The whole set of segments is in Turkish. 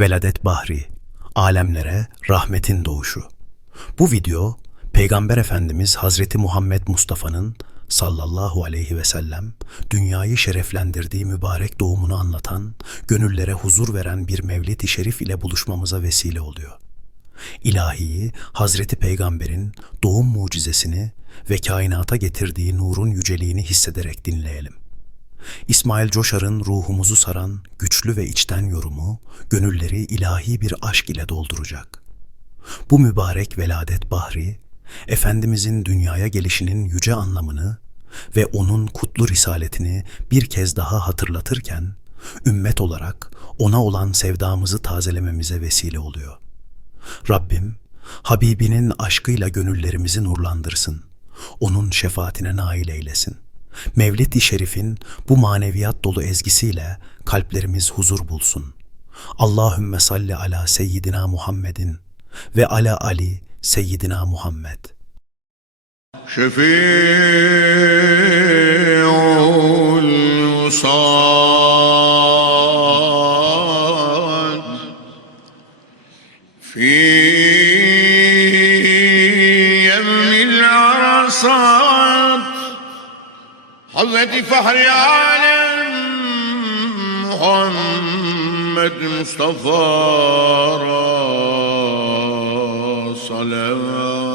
Veladet Bahri, alemlere rahmetin doğuşu. Bu video, Peygamber Efendimiz Hazreti Muhammed Mustafa'nın sallallahu aleyhi ve sellem dünyayı şereflendirdiği mübarek doğumunu anlatan, gönüllere huzur veren bir mevlid-i şerif ile buluşmamıza vesile oluyor. İlahiyi, Hazreti Peygamber'in doğum mucizesini ve kainata getirdiği nurun yüceliğini hissederek dinleyelim. İsmail Coşar'ın ruhumuzu saran güçlü ve içten yorumu, gönülleri ilahi bir aşk ile dolduracak. Bu mübarek veladet bahri, Efendimizin dünyaya gelişinin yüce anlamını ve onun kutlu risaletini bir kez daha hatırlatırken, ümmet olarak ona olan sevdamızı tazelememize vesile oluyor. Rabbim, Habibinin aşkıyla gönüllerimizi nurlandırsın. Onun şefaatine nail eylesin. Mevlid-i Şerif'in bu maneviyat dolu ezgisiyle kalplerimiz huzur bulsun. Allahümme salli ala seyyidina Muhammedin ve ala Ali seyyidina Muhammed. Şefi'un حضرة فخر عالم محمد مصطفى صلوات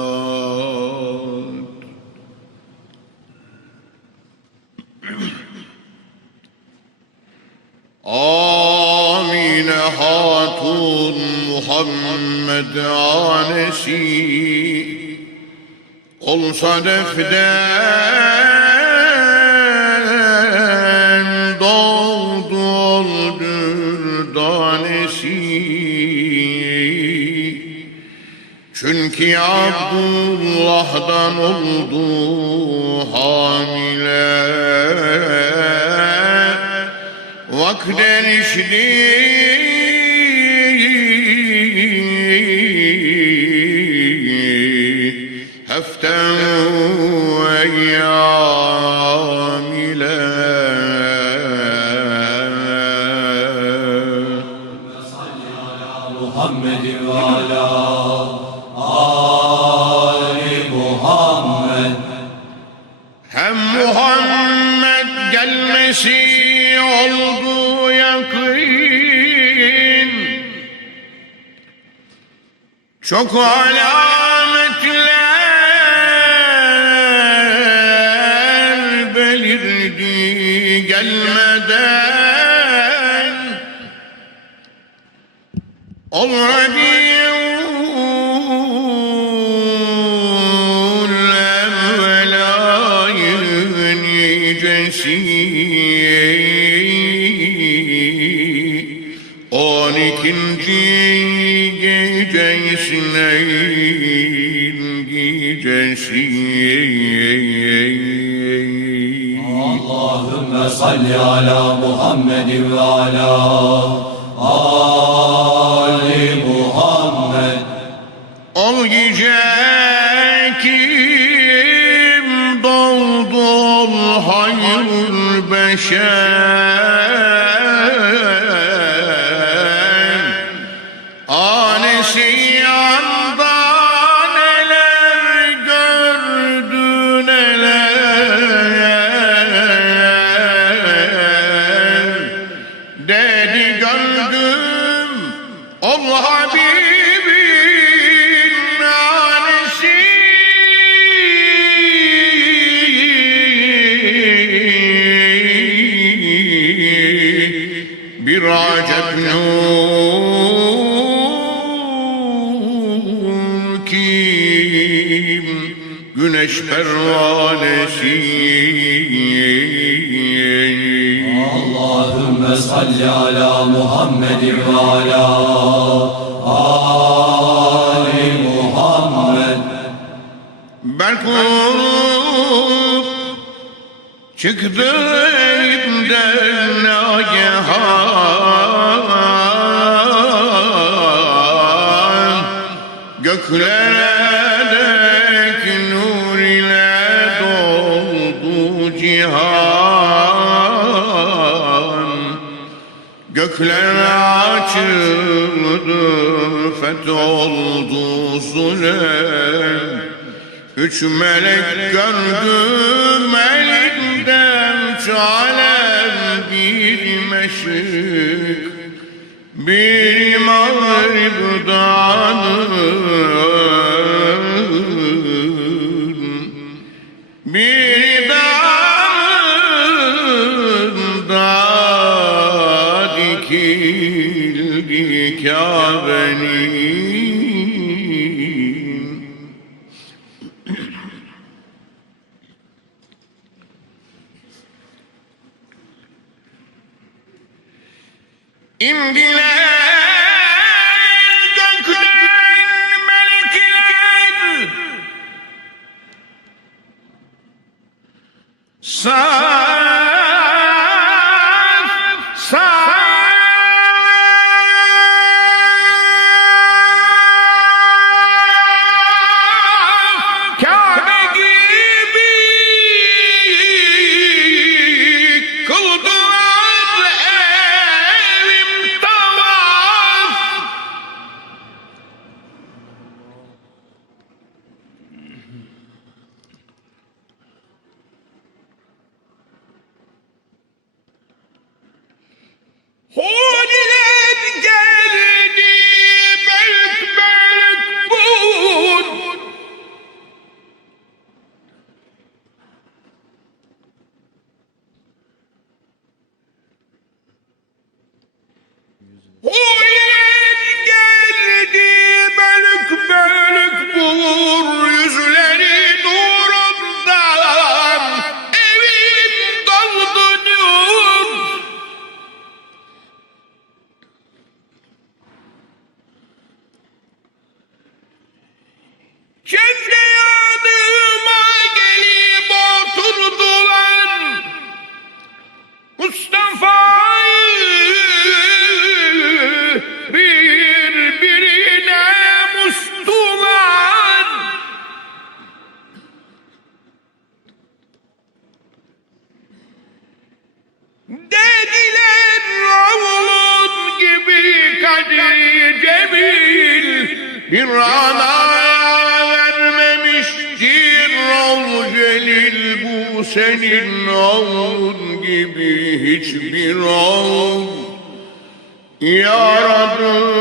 آمين خاتون محمد آنسی ol sadefden danesi Çünkü Abdullah'dan oldu hamile. Vakden işli Heften Çok alametler belirdi gelmeden. Nicesi. On ikinci gecesinin gecesi Allahümme salli ala Muhammedin ve ala Ali Muhammed. Al gece kim doğdu hayır beşer. güneş pervanesi. Allahümme salli ala Muhammedin ve ala Ali Muhammed. Berkup çıktı evimden fetholdu zulüm Üç melek gördüm elinden çalem bir meşrik. Bir mağribdanın إن بلا yüzünü. Cemil Bir ana vermemiştir ol celil Bu senin oğlun gibi hiçbir oğul Yaradılan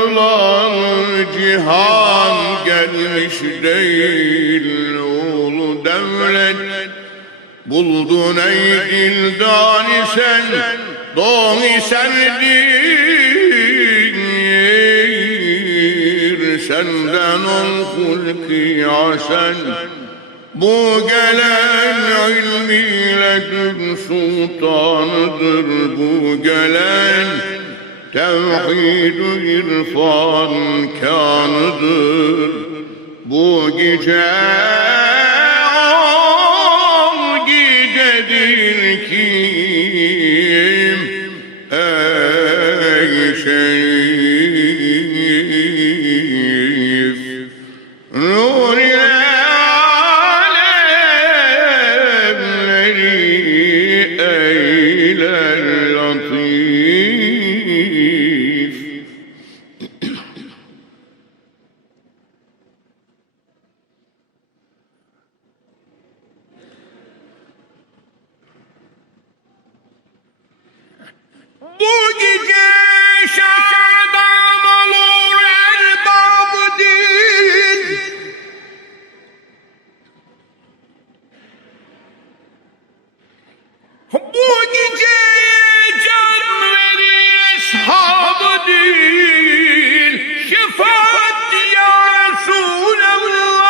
cihan gelmiş değil Ulu devlet. Buldun ey dildani sen Doğum serdir Senden ol hulki hasen Bu gelen ilmiyle dün sultanıdır Bu gelen. Tevhid irfan kanıdır Bu gece o gecedir kim Bu gece can verir eshabı değil Şefaat ya Resulallah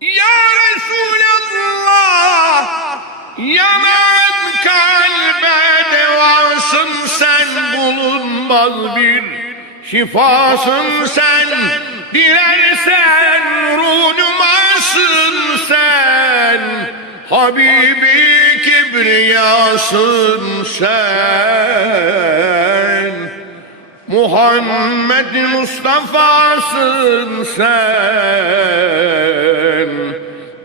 Ya Resulallah Yaman kalbe devasın sen bulunmaz bir Şifasın sen dilersen runumasın sen. Habibi kibriyasın sen. Muhammed Mustafa'sın sen.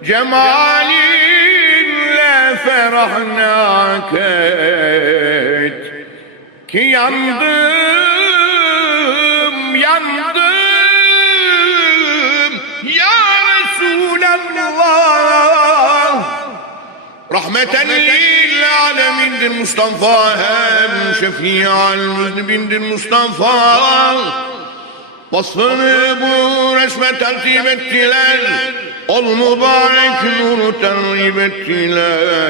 Cemalinle ferahnak et. Ki yandım, Resulallah Rahmeten lil alemindir Mustafa hem şefi'al müznibindir Mustafa. Vasfını bu resme tertip ettiler. Ol mübarek nuru terhip ettiler.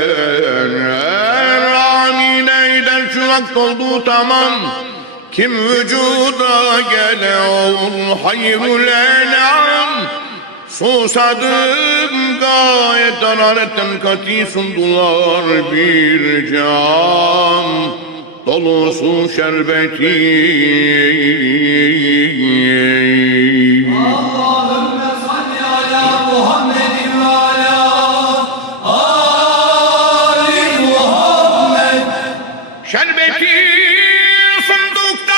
Amine eder şu vakt oldu tamam. Kim vücuda gele ol hayrul enam Susadım gayet hararetten kati sundular bir cam Dolusu şerbeti Allahümme salli ala Muhammedin ve ala Ali Muhammed. Şerbeti sundukta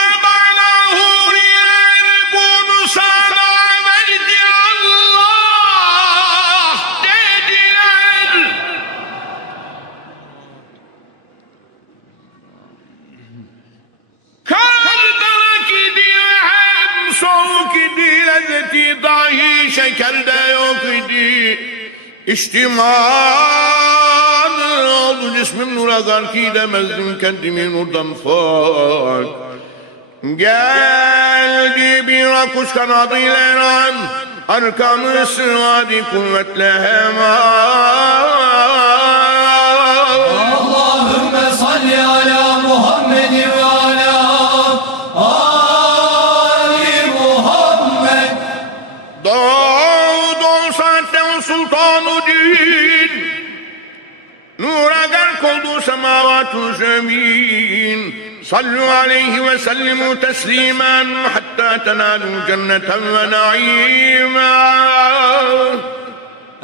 İçtimanı oldu cismim nura garki demezdim kendimi nurdan fak Geldi bir akuş kanadıyla eran Arkamı sıvadı kuvvetle hemen جميل صلوا عليه وسلموا تسليما حتى تنالوا جنة ونعيما.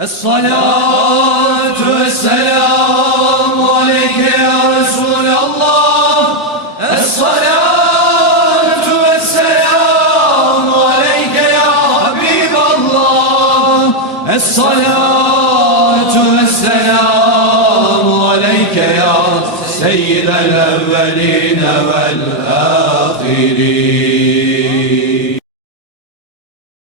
الصلاة والسلام عليك يا رسول الله. الصلاة والسلام عليك يا حبيب الله. الصلاة الأولين والآخرين.